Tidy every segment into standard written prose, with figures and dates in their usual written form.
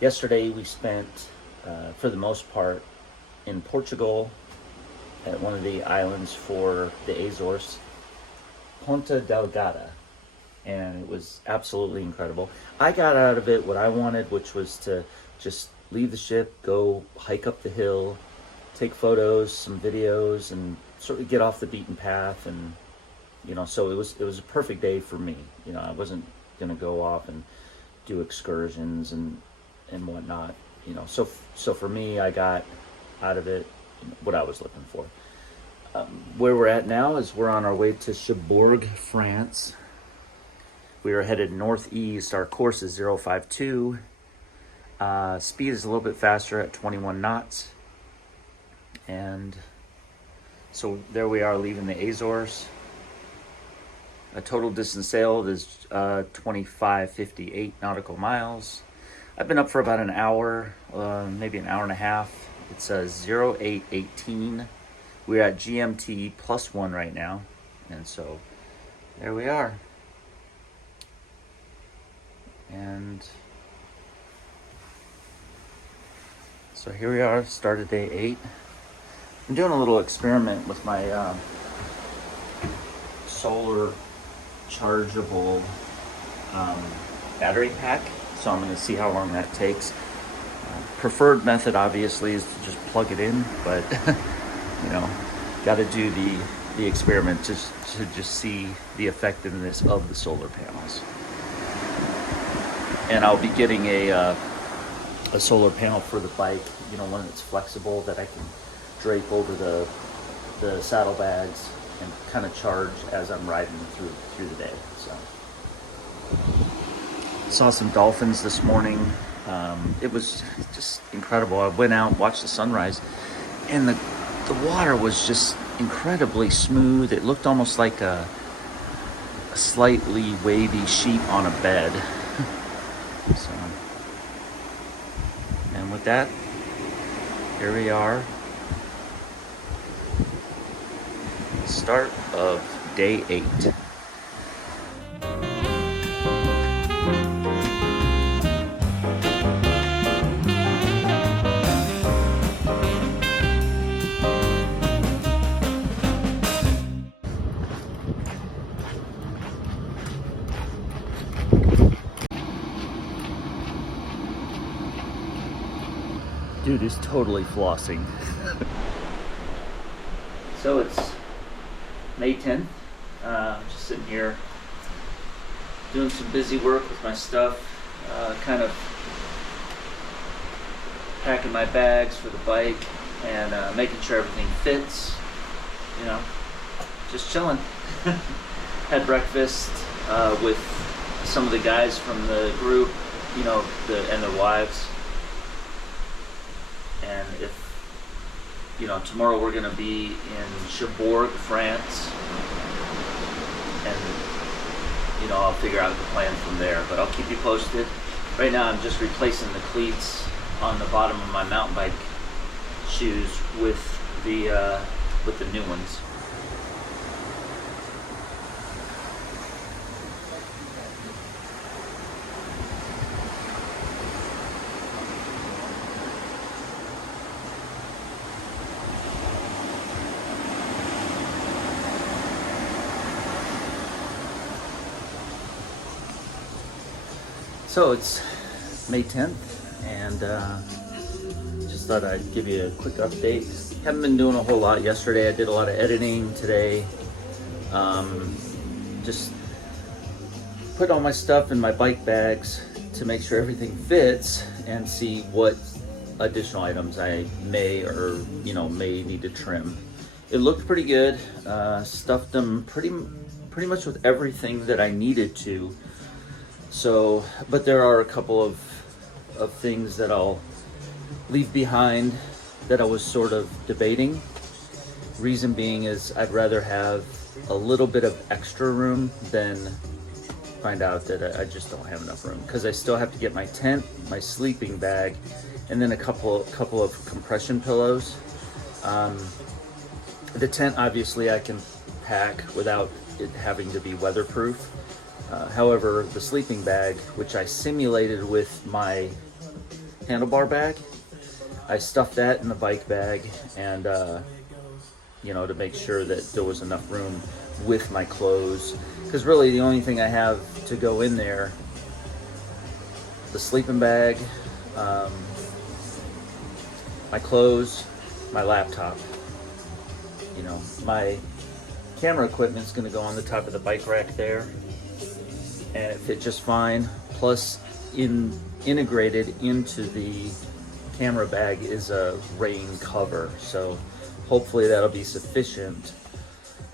Yesterday we spent, for the most part, in Portugal at one of the islands for the Azores, Ponta Delgada, and it was absolutely incredible. I got out of it what I wanted, which was to just leave the ship, go hike up the hill, take photos, some videos, and sort of get off the beaten path. And so it was a perfect day for me. I wasn't gonna go off and do excursions and whatnot. So for me, I got out of it what I was looking for. Where we're at now is we're on our way to Cherbourg, France. We are headed northeast. Our course is 052. Speed is a little bit faster at 21 knots. And so there we are, leaving the Azores. A total distance sailed is 2558 nautical miles. I've been up for about an hour, maybe an hour and a half. It says 0818. We're at GMT +1 right now. And so there we are. And so here we are, started day 8. I'm doing a little experiment with my solar chargeable battery pack. So I'm going to see how long that takes. Preferred method obviously is to just plug it in, but got to do the experiment just to see the effectiveness of the solar panels. And I'll be getting a solar panel for the bike, one that's flexible that I can drape over the saddlebags and kind of charge as I'm riding through the day. So saw some dolphins this morning. It was just incredible. I went out, watched the sunrise, and the water was just incredibly smooth. It looked almost like a slightly wavy sheet on a bed. So, and with that, here we are. Start of day 8. Dude is totally flossing. So it's May 10th. Just sitting here doing some busy work with my stuff, kind of packing my bags for the bike and making sure everything fits, just chilling. Had breakfast with some of the guys from the group, and their wives. And if tomorrow we're going to be in Cherbourg, France, and I'll figure out the plan from there, but I'll keep you posted. Right now I'm just replacing the cleats on the bottom of my mountain bike shoes with the new ones. So it's May 10th, and just thought I'd give you a quick update. Haven't been doing a whole lot. Yesterday I did a lot of editing. Today, just put all my stuff in my bike bags to make sure everything fits and see what additional items I may may need to trim. It looked pretty good. Stuffed them pretty much with everything that I needed to. So, but there are a couple of things that I'll leave behind that I was sort of debating. Reason being is I'd rather have a little bit of extra room than find out that I just don't have enough room, because I still have to get my tent, my sleeping bag, and then a couple of compression pillows. The tent, obviously, I can pack without it having to be weatherproof. However, the sleeping bag, which I simulated with my handlebar bag. I stuffed that in the bike bag, and you know, to make sure that there was enough room with my clothes, because really the only thing I have to go in there, the sleeping bag, my clothes, my laptop. You know, my camera equipment's going to go on the top of the bike rack there, and it fit just fine. Plus, integrated into the camera bag is a rain cover, so hopefully that'll be sufficient,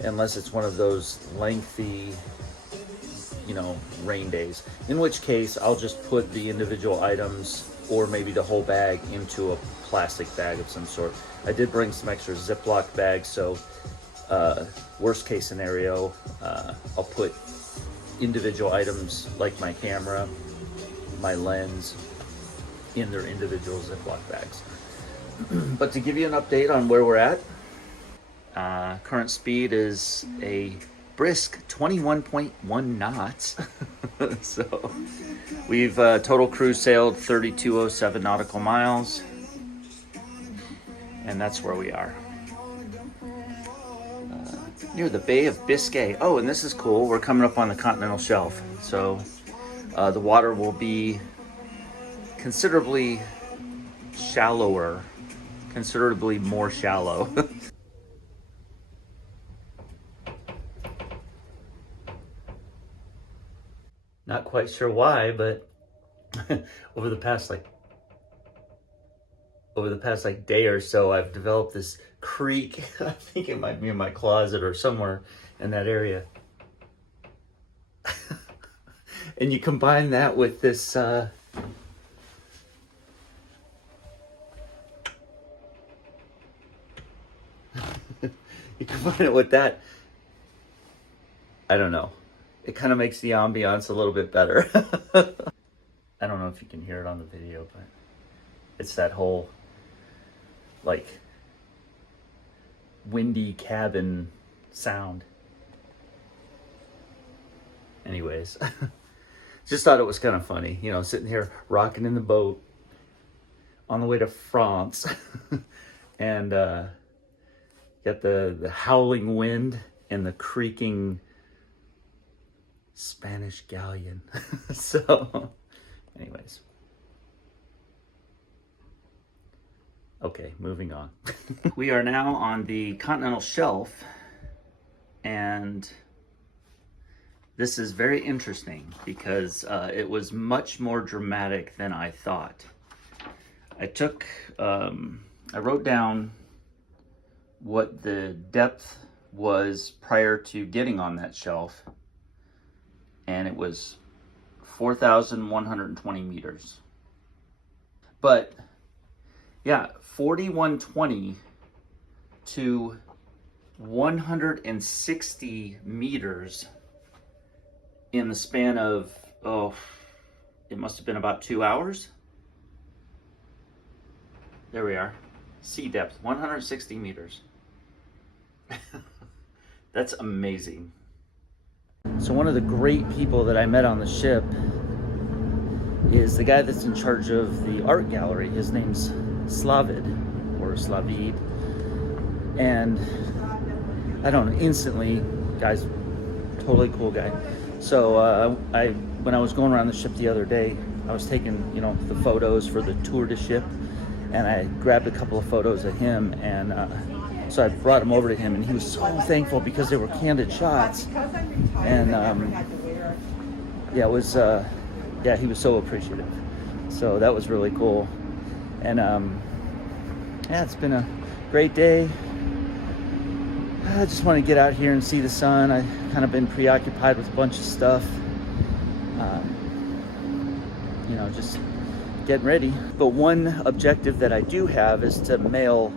unless it's one of those lengthy, you know, rain days, in which case I'll just put the individual items or maybe the whole bag into a plastic bag of some sort. I did bring some extra Ziploc bags, so worst case scenario, I'll put individual items like my camera, my lens, in their individual Ziploc bags. But to give you an update on where we're at, current speed is a brisk 21.1 knots. So we've total cruise sailed 3207 nautical miles, and that's where we are. Near the Bay of Biscay. Oh, and this is cool. We're coming up on the continental shelf. So the water will be considerably shallower, considerably more shallow. Not quite sure why, but over the past day or so, I've developed this creak. I think it might be in my closet or somewhere in that area. And you combine that with this you combine it with that, I don't know. It kind of makes the ambiance a little bit better. I don't know if you can hear it on the video, but it's that whole, like, windy cabin sound. Anyways, just thought it was kind of funny, you know, sitting here rocking in the boat on the way to France, and got the howling wind and the creaking Spanish galleon. So, anyways. Okay, moving on. We are now on the continental shelf, and this is very interesting because it was much more dramatic than I thought. I wrote down what the depth was prior to getting on that shelf, and it was 4,120 meters. But yeah, 4,120 to 160 meters in the span of, it must have been about 2 hours. There we are. Sea depth, 160 meters. That's amazing. So one of the great people that I met on the ship is the guy that's in charge of the art gallery. His name's Slavid, or Slavid. And I don't know, instantly, guy's totally cool guy. So when I was going around the ship the other day, I was taking, you know, the photos for the tour de ship, and I grabbed a couple of photos of him, and so I brought them over to him, and he was so thankful because they were candid shots. And yeah, it was yeah, he was so appreciative. So that was really cool. And yeah, it's been a great day. I just want to get out here and see the sun. I've kind of been preoccupied with a bunch of stuff. You know, just getting ready. But one objective that I do have is to mail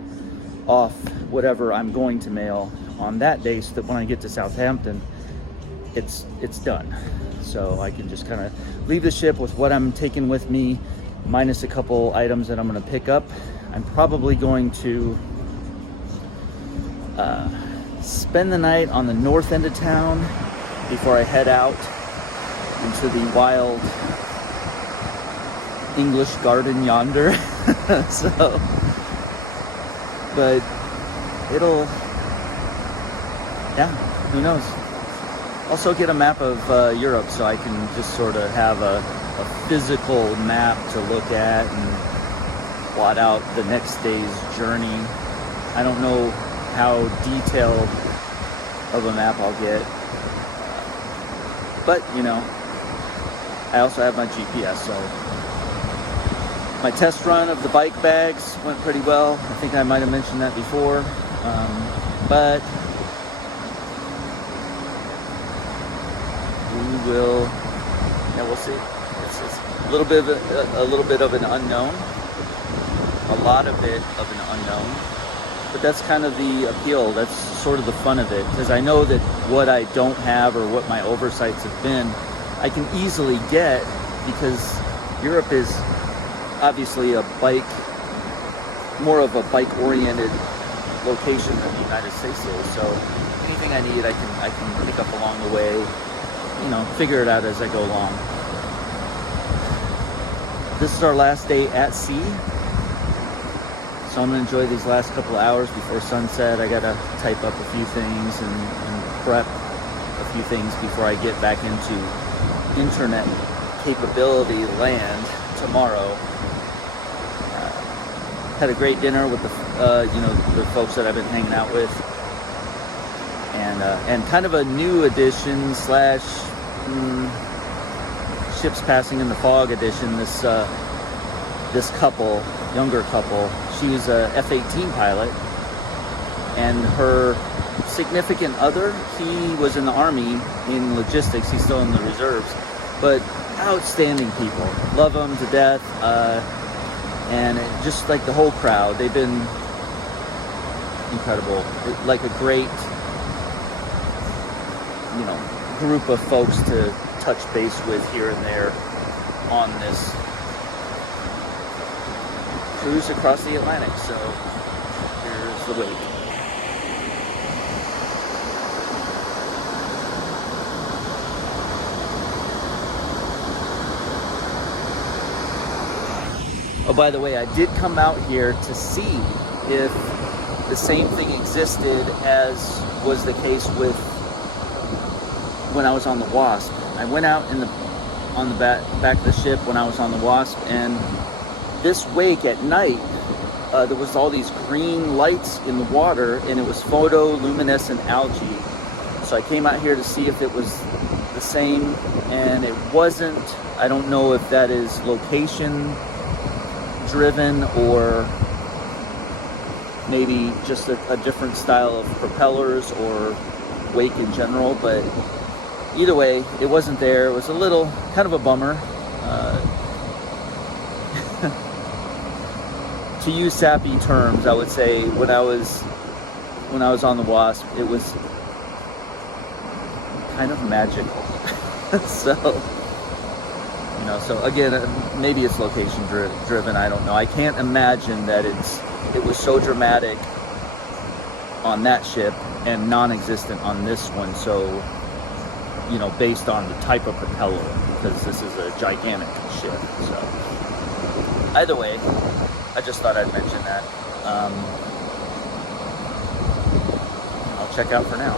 off whatever I'm going to mail on that day, so that when I get to Southampton, it's done. So I can just kind of leave the ship with what I'm taking with me, minus a couple items that I'm going to pick up. I'm probably going to spend the night on the north end of town before I head out into the wild English garden yonder. So, but it'll, yeah, who knows. Also get a map of Europe so I can just sort of have a physical map to look at and plot out the next day's journey. I don't know how detailed of a map I'll get, but you know, I also have my GPS, so my test run of the bike bags went pretty well. I think I might have mentioned that before, but we will, yeah, we'll see. It's a little bit of an unknown, a lot of it of an unknown, but that's kind of the appeal. That's sort of the fun of it, because I know that what I don't have or what my oversights have been, I can easily get, because Europe is obviously more of a bike-oriented location than the United States is. So anything I need, I can pick up along the way. You know, figure it out as I go along. This is our last day at sea, so I'm gonna enjoy these last couple of hours before sunset. I gotta type up a few things and prep a few things before I get back into internet capability land tomorrow. Had a great dinner with the folks that I've been hanging out with, and kind of a new addition slash ships passing in the fog edition. This couple, younger couple, she was a F-18 pilot, and her significant other, he was in the Army in logistics. He's still in the reserves, but outstanding people. Love them to death. And just like the whole crowd, they've been incredible. Like a great, you know, group of folks to touch base with here and there on this cruise across the Atlantic. So here's the wake. Oh, by the way, I did come out here to see if the same thing existed as was the case with when I was on the Wasp. I went out on the back of the ship when I was on the Wasp, and this wake at night, there was all these green lights in the water, and it was photoluminescent algae. So I came out here to see if it was the same, and it wasn't. I don't know if that is location driven or maybe just a different style of propellers or wake in general, but either way, it wasn't there. It was a little kind of a bummer. To use sappy terms, I would say when I was on the Wasp, it was kind of magical. So, you know, so again, maybe it's location driven. I don't know. I can't imagine that it was so dramatic on that ship and non-existent on this one. So, you know, based on the type of propeller, because this is a gigantic ship. So either way, I just thought I'd mention that. I'll check out for now.